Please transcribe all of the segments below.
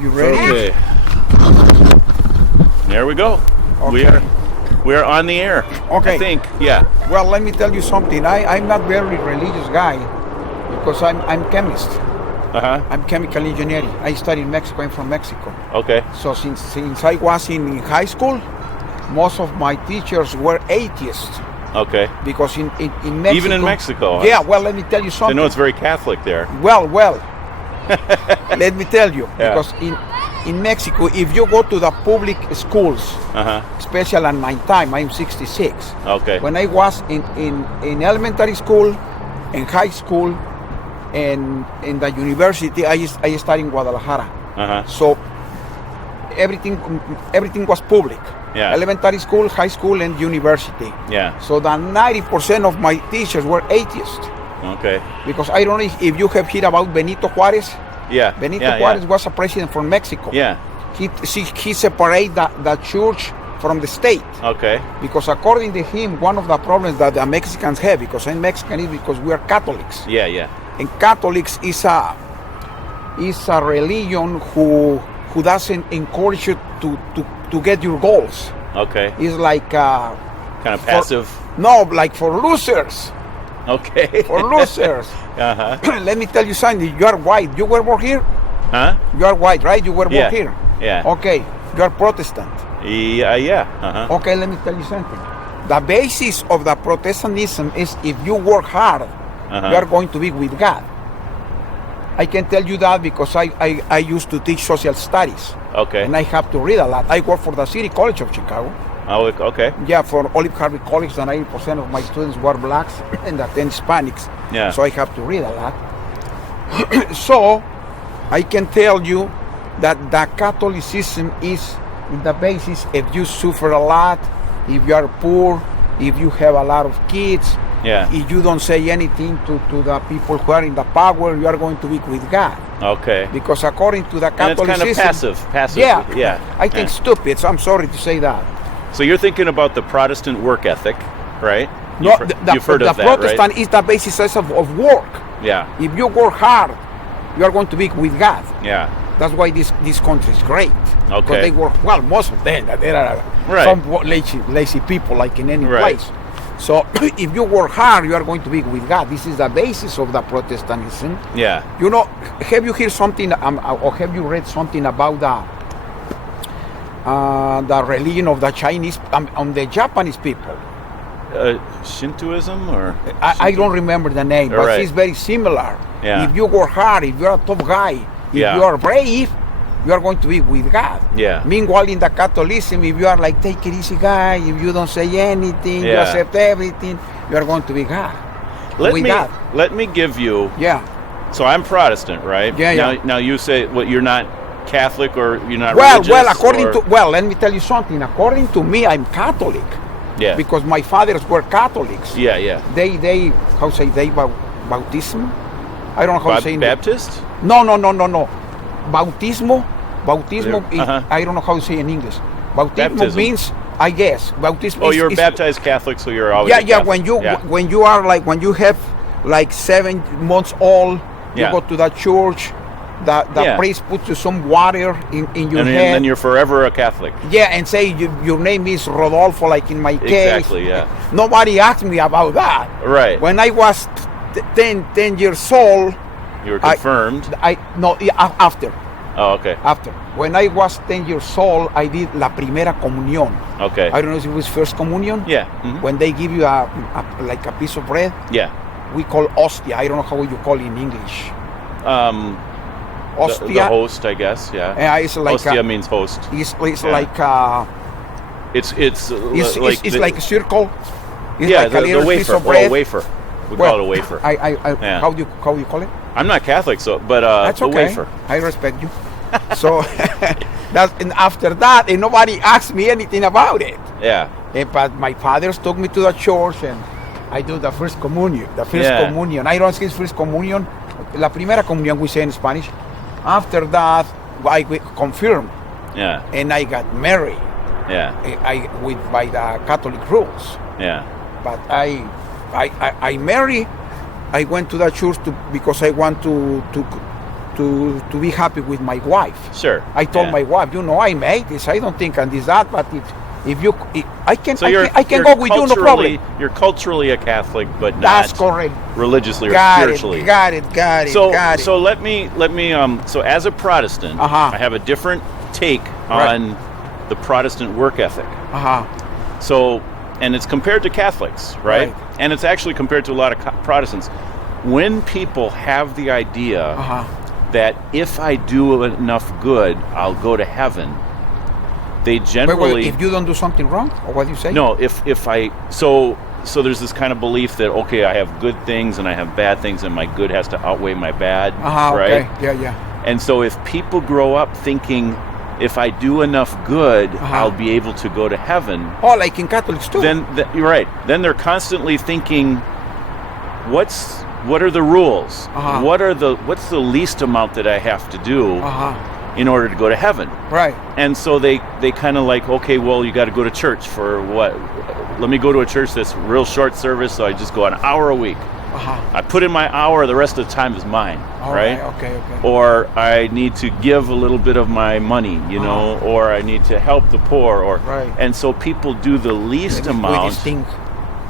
You ready? Okay. There we go. Okay. We are on the air. Okay. I think. Yeah. Well, let me tell you something. I'm not very religious guy because I'm chemist. Uh-huh. I'm chemical engineering. I studied in Mexico. I'm from Mexico. Okay. So since I was in high school, most of my teachers were atheists. Okay. Because in Mexico... Even in Mexico? Yeah, well, let me tell you something. I know it's very Catholic there. Well, let me tell you. Yeah. Because in Mexico, if you go to the public schools, especially at my time, I'm 66. Okay. When I was in elementary school, in high school, and in the university, I studied in Guadalajara. So everything was public. Yeah. Elementary school, high school, and university. Yeah. So the 90% of my teachers were atheists. Okay. Because I don't know if you have heard about Benito Juarez. Yeah. Benito Juarez was a president from Mexico. Yeah. He separated the church from the state. Okay. Because according to him, one of the problems that the Mexicans have, because I'm Mexican, is because we are Catholics. Yeah, yeah. And Catholics is a religion who doesn't encourage you to get your goals. Okay. It's like kind of passive. Like for losers. Okay. For losers. Let me tell you something. You are white. You were born here? Huh? You are white, right? You were born here? Yeah. Okay. You are Protestant. Yeah. Okay, let me tell you something. The basis of the Protestantism is if you work hard, you are going to be with God. I can tell you that because I used to teach social studies. Okay. And I have to read a lot. I work for the City College of Chicago. Oh, okay. Yeah, for Olive Harvey College, the 90% of my students were blacks and the 10 Hispanics. Yeah. So I have to read a lot. So I can tell you that the Catholicism is the basis. If you suffer a lot, if you are poor, if you have a lot of kids, if you don't say anything to the people who are in the power, you are going to be with God. Okay. Because according to the Catholicism... And it's kind of passive. Yeah. I think stupid, so I'm sorry to say that. So you're thinking about the Protestant work ethic, right? No, you've heard of that, Protestant right? is the basis of work. Yeah. If you work hard, you are going to be with God. Yeah. That's why this country is great. Okay. Because they work well, most of them. There are some lazy people like in any place. So if you work hard, you are going to be with God. This is the basis of the Protestantism. Yeah. You know, have you heard something or have you read something about the religion of the Chinese, the Japanese people? Shintoism or? I don't remember the name, but it's very similar. Yeah. If you work hard, if you're a tough guy, if you are brave, you are going to be with God. Yeah. Meanwhile, in the Catholicism, if you are like take it easy guy, if you don't say anything, you accept everything, you are going to be God. Let me give you. Yeah. So I'm Protestant, right? Yeah. Now you say you're not Catholic or you're not religious? Let me tell you something. According to me, I'm Catholic. Yeah. Because my fathers were Catholics. Yeah. They how say they bautism? I don't know how to say Baptist? No. Bautismo is, I don't know how to say in English. Bautismo means, I guess. Bautismo you're a baptized Catholic, so you're always a Catholic. When you are like, when you have like 7 months old, you go to the church, the priest puts you some water in your head. And then you're forever a Catholic. Yeah, and say your name is Rodolfo, like in my case. Exactly, yeah. Nobody asked me about that. Right. When I was 10 years old, you were confirmed? After. Oh, okay. After. When I was 10 years old, I did La Primera Comunión. Okay. I don't know if it was First Communion. Yeah. Mm-hmm. When they give you like a piece of bread. Yeah. We call hostia. I don't know how you call it in English. Hostia. The host, I guess. Yeah. It's like hostia means host. It's like. It's like a circle. It's like a little the wafer. Piece of bread. Wafer. We call it a wafer. How do you call it? I'm not Catholic, but that's okay. Wafer. I respect you. So and after that, and nobody asked me anything about it. Yeah. But my fathers took me to the church, and I do the first communion. Communion. I don't say it's first communion. La primera comunión we say in Spanish. After that, I confirmed. Yeah. And I got married. Yeah. By the Catholic rules. Yeah. But I married. I went to the church because I want to to be happy with my wife. Sure. I told Yeah. my wife, I'm atheist. I don't think and this that. But if you, I can So I can go with you, no problem. You're culturally a Catholic, but not That's correct. religiously or Got spiritually. it. Got it. So let me so as a Protestant, Uh-huh. I have a different take Right. on the Protestant work ethic. Uh-huh. So, and it's compared to Catholics, right? Right. And it's actually compared to a lot of Protestants. When people have the idea Uh-huh. that if I do enough good, I'll go to heaven, they generally Wait, if you don't do something wrong, or what do you say? no, if I so there's this kind of belief that okay, I have good things and I have bad things, and my good has to outweigh my bad, Uh-huh, right? okay. Yeah. And so if people grow up thinking if I do enough good, Uh-huh. I'll be able to go to heaven, Oh, like in Catholics too. then you're right. Then they're constantly thinking, what are the rules? Uh-huh. What's the least amount that I have to do Uh-huh. in order to go to heaven? Right. And so they kind of like, okay, well, you got to go to church for what? Let me go to a church that's real short service, so I just go an hour a week. Uh-huh. I put in my hour, the rest of the time is mine, All right? Okay. Or I need to give a little bit of my money, know, or I need to help the poor, or Right. and so people do the least With amount. this thing.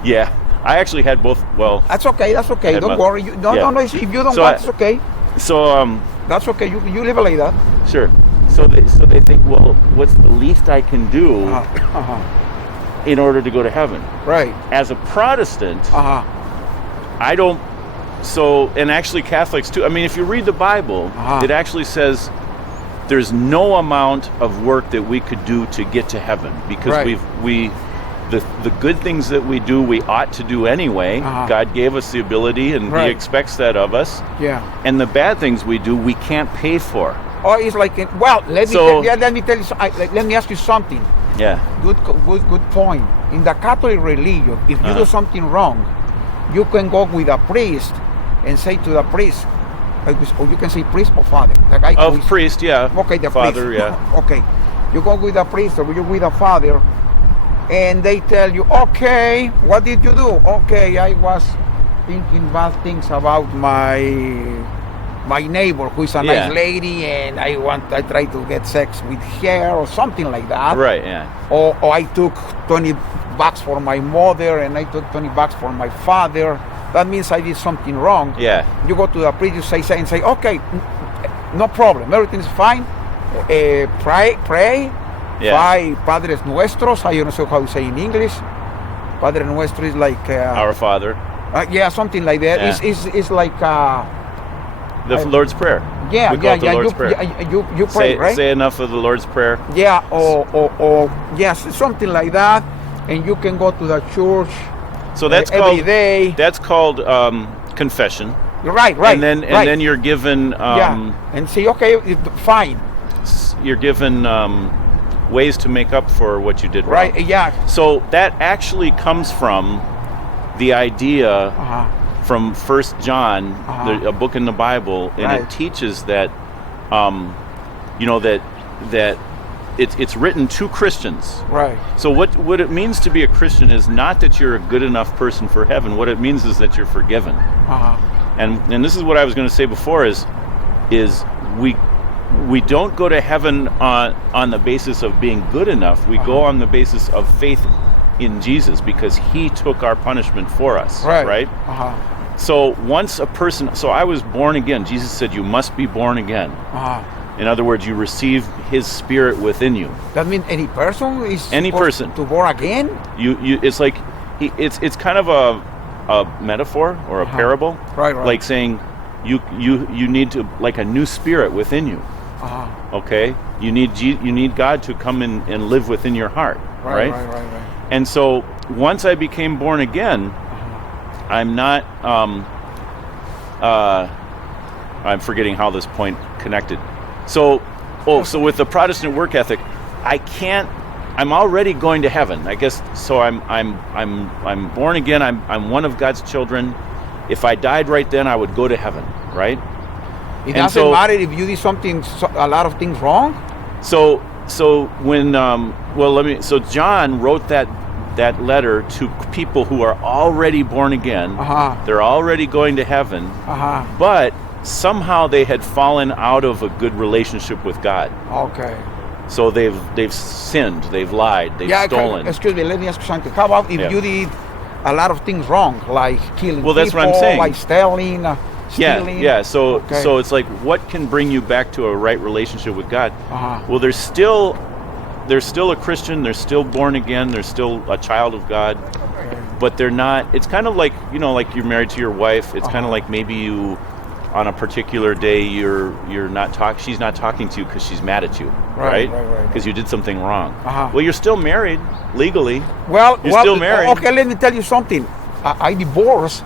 Yeah, I actually had both. Well, That's okay. Had Don't my- worry. No. If you don't So want, I- it's okay. so That's okay. You live it like that. sure. So they think, well, what's the least I can do in order to go to heaven? Right. As a Protestant, Uh-huh. I don't. So, and actually Catholics too. I mean, if you read the Bible, Uh-huh. it actually says there's no amount of work that we could do to get to heaven, because Right. the good things that we do, we ought to do anyway. Uh-huh. God gave us the ability, and Right. He expects that of us. Yeah. And the bad things we do, we can't pay for. Oh, it's like let me tell you. Let me ask you something. Yeah. Good point. In the Catholic religion, if you do something wrong, you can go with a priest and say to the priest, or you can say priest or father. The guy who Of is- priest, yeah. Okay, the Father, priest. yeah. Okay, you go with a priest or you with a father, and they tell you, okay, what did you do? Okay, I was thinking bad things about my neighbor, who is a Yeah. nice lady, and I try to get sex with her or something like that. Right, yeah. Or I took $20 for my mother and I took $20 for my father. That means I did something wrong. Yeah. You go to the priest, you say and say, okay, no problem, everything's fine. Pray. Yeah. Five Padres Nuestros. I don't know how to say in English. Padre Nuestro is like Our Father. yeah, something like that. Yeah. It's like The Lord's Prayer. yeah, We call it the Lord's Prayer. You pray, right? Say enough of the Lord's Prayer. Yeah, or yes, something like that, and you can go to the church. So that's every called day. That's called confession. Right. And then you're given and say okay, fine. you're given ways to make up for what you did wrong. Right. Yeah. So that actually comes from the idea Uh-huh. from 1 John, Uh-huh. a book in the Bible, and Right. it teaches that that it's written to Christians. Right. So what it means to be a Christian is not that you're a good enough person for heaven. What it means is that you're forgiven. Uh-huh. And this is what I was going to say before is we don't go to heaven on the basis of being good enough. We go on the basis of faith in Jesus, because He took our punishment for us. Right? Uh-huh. So once a person, so I was born again. Jesus said you must be born again. Uh-huh. In other words, you receive His Spirit within you. That means any person is Any supposed person. to born again. You it's like it's kind of a metaphor or a parable. Right. Like saying you need to, like, a new spirit within you. Uh-huh. Okay, you need God to come in and live within your heart, right? Right. And so once I became born again, I'm not. I'm forgetting how this point connected. So with the Protestant work ethic, I can't. I'm already going to heaven, I guess. So I'm born again. I'm one of God's children. If I died right then, I would go to heaven, right? It And doesn't so- matter if you did something, a lot of things wrong. So when so John wrote that letter to people who are already born again. Uh-huh. They're already going to heaven, Uh-huh. but somehow they had fallen out of a good relationship with God. Okay. So they've sinned, they've lied, they've stolen. Excuse me, let me ask you something. How about if you did a lot of things wrong, like killing that's people, what I'm saying. like stealing? Yeah. So it's like, what can bring you back to a right relationship with God? Well, they're still a Christian, they're still born again, they're still a child of God, but they're not. It's kind of like, like you're married to your wife. It's kind of like maybe you, on a particular day, she's not talking to you because she's mad at you, right? Because you did something wrong. Well, you're still married legally. Well, you're still married. Okay, let me tell you something. I divorced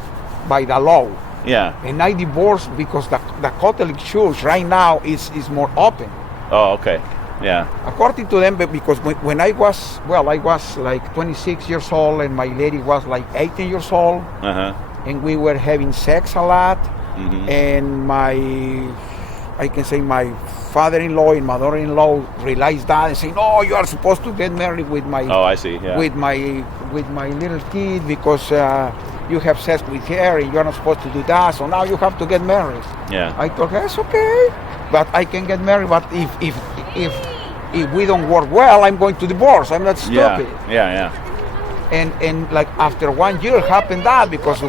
by the law. Yeah. And I divorced because the Catholic Church right now is more open. Oh, okay. Yeah. According to them, because when I was like 26 years old and my lady was like 18 years old, and we were having sex a lot, and I can say my father-in-law and mother-in-law realized that and say, no, you are supposed to get married with my with my little kid because you have sex with her and you're not supposed to do that, so now you have to get married. Yeah. I thought that's okay, but I can get married, but if we don't work well, I'm going to divorce. I'm not stupid. Yeah. And like after 1 year happened that because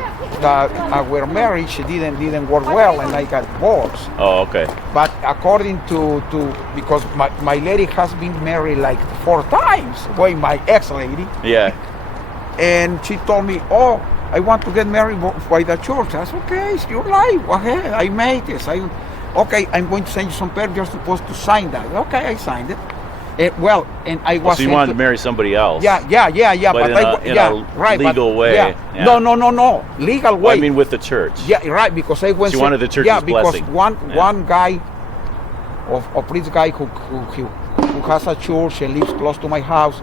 our marriage didn't work well and I got divorced. Oh, okay. But according to because my lady has been married like 4 times, my ex-lady. Yeah. And she told me, oh, I want to get married by the church. That's okay, it's your life. Okay, I made this. Okay, I'm going to send you some papers. You're supposed to sign that. Okay, I signed it. And I was. So you wanted to marry somebody else? Yeah. But in a legal way. Yeah. No. Legal way. Well, I mean, with the church. Yeah, right. Because I went. So you wanted the church's blessing. Because one guy, of this guy who has a church and lives close to my house,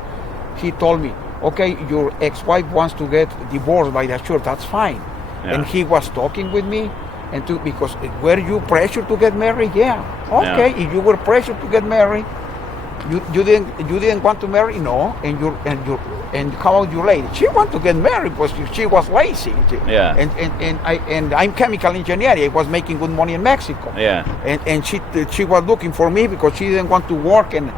he told me, okay, your ex-wife wants to get divorced by the church. That's fine. Yeah. And he was talking with me, because were you pressured to get married? Yeah. Okay. Yeah. If you were pressured to get married. You didn't want to marry? No. And how about your lady? She wanted to get married because she was lazy. Yeah. And I'm chemical engineer. I was making good money in Mexico. Yeah. And she was looking for me because she didn't want to work, and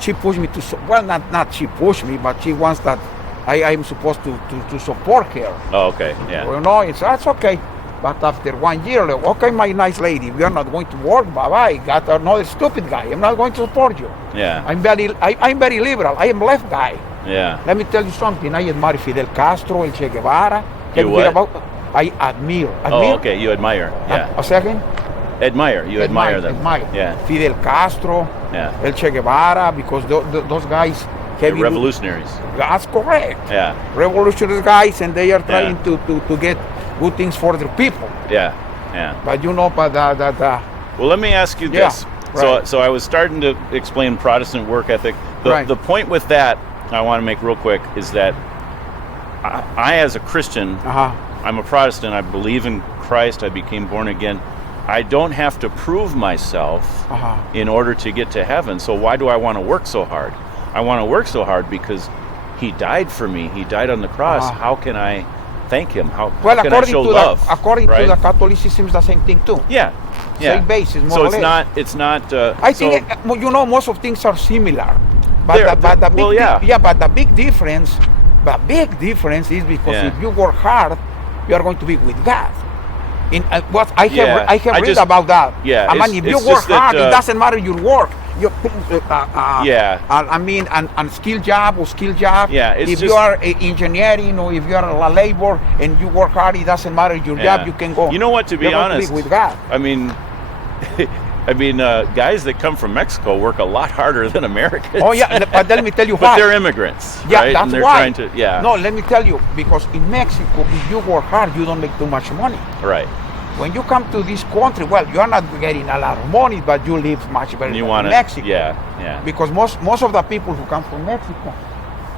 she pushed me to. Well, not she pushed me, but she wants that I'm supposed to support her. Oh, okay. Yeah. That's okay. But after 1 year, okay, my nice lady, we are not going to work. Bye-bye. Got another stupid guy. I'm not going to support you. Yeah. I'm very liberal. I am left guy. Yeah. Let me tell you something. I admire Fidel Castro, El Che Guevara. You what? I admire. Oh, okay. You admire. Yeah. A second. Admire. You admire them. Admire. Yeah. Fidel Castro. Yeah. El Che Guevara, because those guys. They're revolutionaries. That's correct. Yeah. Revolutionary guys, and they are trying to get good things for their people. Yeah. But Well, let me ask you this. Right. So I was starting to explain Protestant work ethic. The point with that I want to make real quick is that I as a Christian, I'm a Protestant. I believe in Christ. I became born again. I don't have to prove myself in order to get to heaven. So why do I want to work so hard? I want to work so hard because He died for me. He died on the cross. How can I thank Him? How can I show love? According to the Catholicism, it's the same thing too. Yeah. Same basis, more or less. It's not. I think most of things are similar, but the big difference is because if you work hard, you are going to be with God. I have read about that. Yeah. I mean, if you work hard, it doesn't matter your work. And skill job. Yeah, if you are engineering or if you are a labor and you work hard, it doesn't matter your job. You can go. You know what? To be honest, with God. I mean, guys that come from Mexico work a lot harder than Americans. Oh yeah, but let me tell you why. But they're immigrants. Yeah, right? that's and they're why. Trying to, No, let me tell you, because in Mexico, if you work hard, you don't make too much money. Right. When you come to this country, well, you are not getting a lot of money, but you live much better than Mexico. Yeah. Because most of the people who come from Mexico,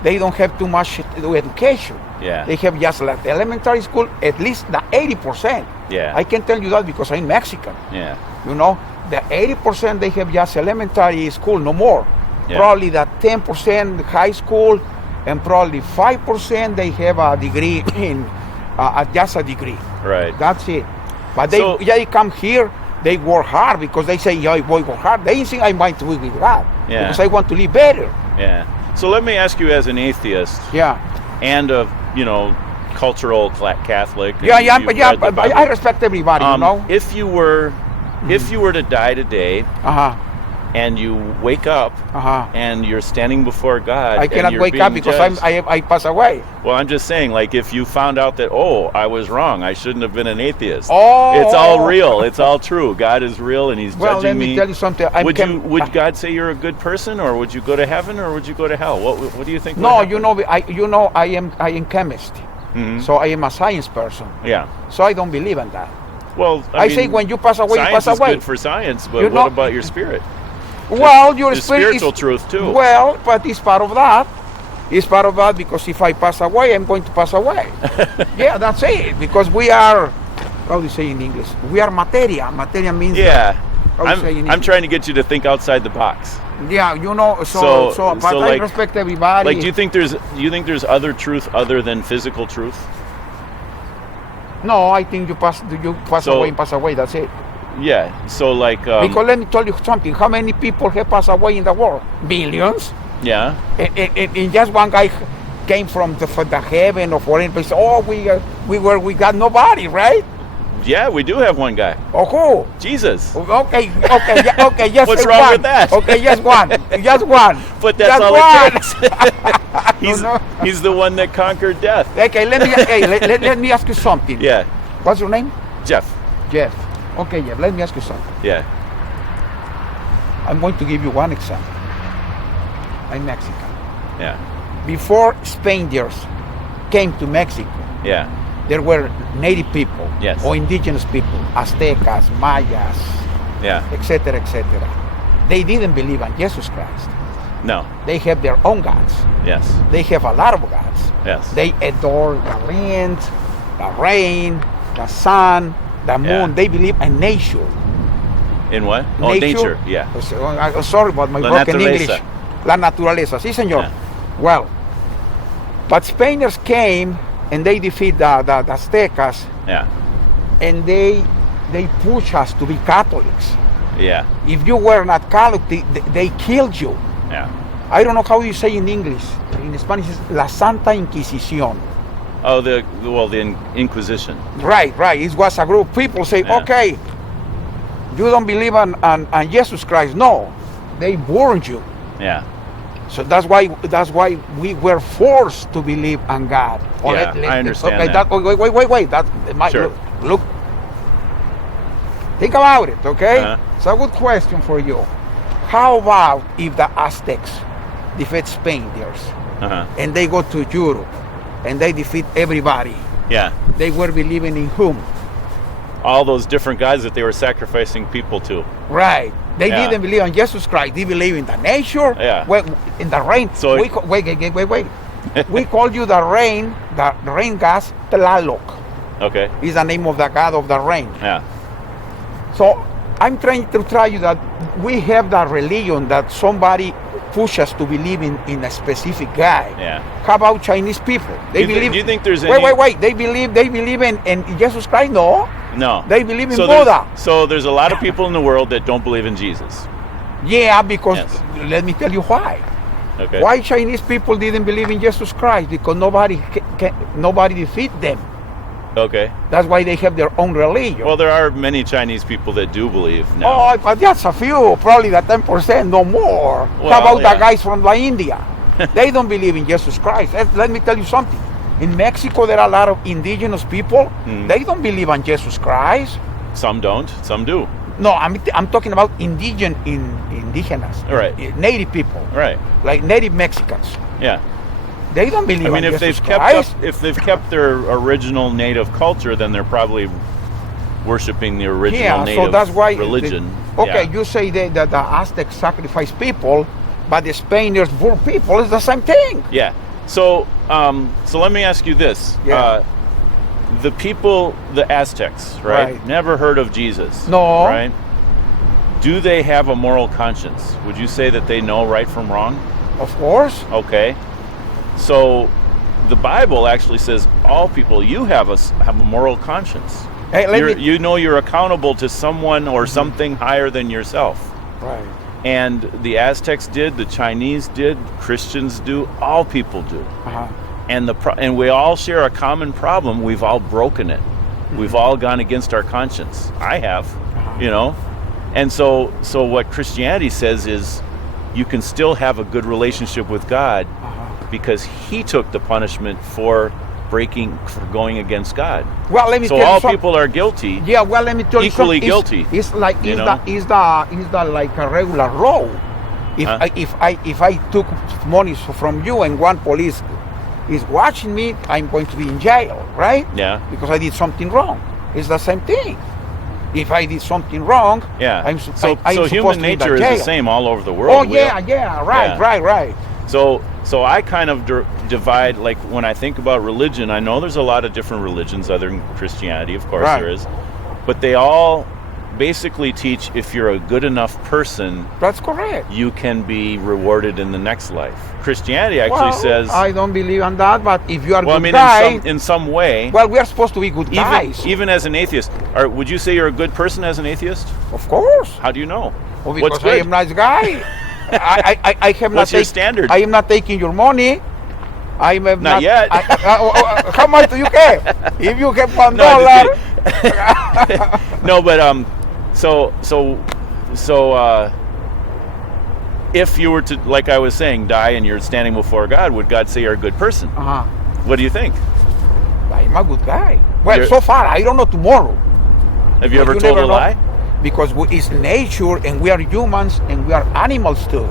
they don't have too much education. Yeah. They have just like elementary school, at least the 80%. Yeah. I can tell you that because I'm Mexican. Yeah. You know, the 80% they have just elementary school, no more. Yeah. Probably the 10% high school, and probably 5% they have a degree in just a degree. Right. That's it. But they come here, they work hard because they say, yeah, boy, work hard. They think I might be with God because I want to live better. Yeah. So let me ask you, as an atheist, and a cultural Catholic. I respect everybody. If you were to die today, and you wake up, and you're standing before God, I cannot wake up because I pass away. Well, I'm just saying, like, if you found out that, I was wrong, I shouldn't have been an atheist. It's all real. It's all true. God is real, and He's judging me. Let me tell you something. Would God say you're a good person, or would you go to heaven, or would you go to hell? What do you think? No, I am chemist, so I am a science person. Yeah. So I don't believe in that. Well, I say when you pass away, you pass away. Science is good for science, but what about your spirit? Well, your spirit spiritual truth too. Well, but it's part of that. It's part of that because if I pass away, I'm going to pass away. Yeah, that's it. Because we are, how do you say in English? We are materia. Materia means. Yeah. I'm trying to get you to think outside the box. Yeah, but I respect everybody. Like, do you think there's other truth other than physical truth? No, I think you pass away and pass away. That's it. Yeah. So like. Because let me tell you something. How many people have passed away in the world? Billions. Yeah. And just one guy came from the heaven or foreign place. We got nobody, right? Yeah, we do have one guy. Oh, who? Jesus. Okay, yes. What's wrong with that? Okay, just one. But that's all it takes. He's the one that conquered death. Okay, let me ask you something. Yeah. What's your name? Jeff. Okay, Jeff, let me ask you something. Yeah. I'm going to give you one example. I'm Mexican. Yeah. Before Spaniards came to Mexico, there were native people, or indigenous people, Aztecas, Mayas, etc., etc. They didn't believe in Jesus Christ. No. They have their own gods. Yes. They have a lot of gods. Yes. They adore the land, the rain, the sun, the moon. They believe in nature. In what? Oh, nature. Yeah. Sorry about my broken English. La naturaleza. Sí, señor. Yeah. Well, but Spaniards came and they defeat the Aztecas. Yeah. And they push us to be Catholics. Yeah. If you were not Catholic, they killed you. Yeah. I don't know how you say in English. In Spanish, it's La Santa Inquisición. Oh, the Inquisition. Right. It was a group. People say, okay, you don't believe in Jesus Christ. No, they burned you. Yeah. So that's why we were forced to believe in God. I understand that. Wait. Sure. Look. Think about it, okay? It's a good question for you. How about if the Aztecs defeat Spaniards and they go to Europe and they defeat everybody? Yeah. They were believing in whom? All those different guys that they were sacrificing people to. Right. They didn't believe in Jesus Christ. They believe in the nature, in the rain. So wait. We call you the rain gods, Tlaloc. Okay. Is the name of the god of the rain. Yeah. So I'm trying to tell you that we have that religion that somebody pushes us to believe in a specific guy. Yeah. How about Chinese people? They believe. Do you think there's any? Wait. They believe in Jesus Christ? No. They believe in Buddha. So there's a lot of people in the world that don't believe in Jesus. Yeah, because let me tell you why. Okay. Why Chinese people didn't believe in Jesus Christ? Because nobody defeat them. Okay. That's why they have their own religion. Well, there are many Chinese people that do believe now. Oh, but just a few, probably the 10%, no more. Well, how about the guys from India? They don't believe in Jesus Christ. Let me tell you something. In Mexico, there are a lot of indigenous people. They don't believe in Jesus Christ. Some don't. Some do. No, I'm talking about indigenous, right? Native people, right? Like native Mexicans. Yeah. They don't believe. I mean, if they've kept their original native culture, then they're probably worshiping the original native so that's why religion. You say that the Aztecs sacrifice people, but the Spaniards burn people. It's the same thing. Yeah. So let me ask you this. Yeah. The people, the Aztecs, right? Never heard of Jesus. No. Right? Do they have a moral conscience? Would you say that they know right from wrong? Of course. Okay. So the Bible actually says all people, you have a moral conscience. Hey, You know you're accountable to someone or something higher than yourself. Right. And the Aztecs did, the Chinese did, Christians do, all people do. Uh-huh. And we all share a common problem. We've all broken it. We've all gone against our conscience. I have, you know. And so what Christianity says is you can still have a good relationship with God because he took the punishment for going against God. Well, let me so tell all you something. people are guilty. Yeah, well, let me tell you Equally something. guilty. It's like you it's the like a regular law. If I took money from you and one police is watching me, I'm going to be in jail, right? Yeah. Because I did something wrong. It's the same thing. If I did something wrong, yeah. I'm so supposed human to be in nature is jail. the same all over the world. Oh yeah, right. So I kind of divide, like when I think about religion, I know there's a lot of different religions other than Christianity, of course there is, but they all basically teach if you're a good enough person, that's correct, you can be rewarded in the next life. Christianity actually says, I don't believe in that, but if you are well, good I mean, guy, in some way, well, we are supposed to be good guys. Even as an atheist, would you say you're a good person as an atheist? Of course. How do you know? Well, because I am a nice guy. I have What's your standard? I am not taking your money. I am not yet. How much do you care? If you have $1. No, but if you were to, like I was saying, die and you're standing before God, would God say you're a good person? What do you think? I'm a good guy. Well, so far, I don't know tomorrow. Have you ever told a lie? Because it's nature, and we are humans, and we are animals too.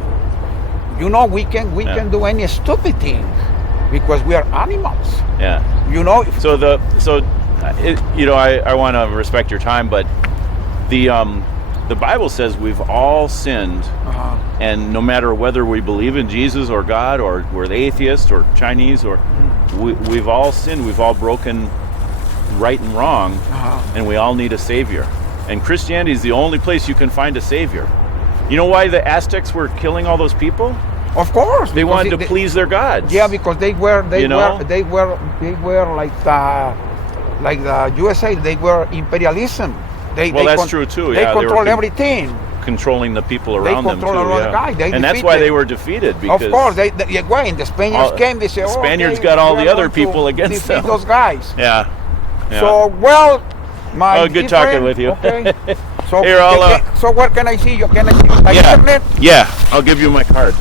You know, we can do any stupid thing because we are animals. Yeah. You know. I want to respect your time, but the Bible says we've all sinned, and no matter whether we believe in Jesus or God or we're atheist or Chinese or we've all sinned. We've all broken right and wrong, and we all need a savior. And Christianity is the only place you can find a savior. You know why the Aztecs were killing all those people? Of course, they wanted to please their gods. Yeah, because they were like the USA. They were imperialism. That's true too. They control everything. Controlling the people around them too. And that's why they were defeated. Because of course, when the Spaniards came, they said, Spaniards got all the other people against them. Those guys. Yeah. So good talking with you. Okay. So here, so where can I see you? Can I see you by internet? Yeah, I'll give you my card.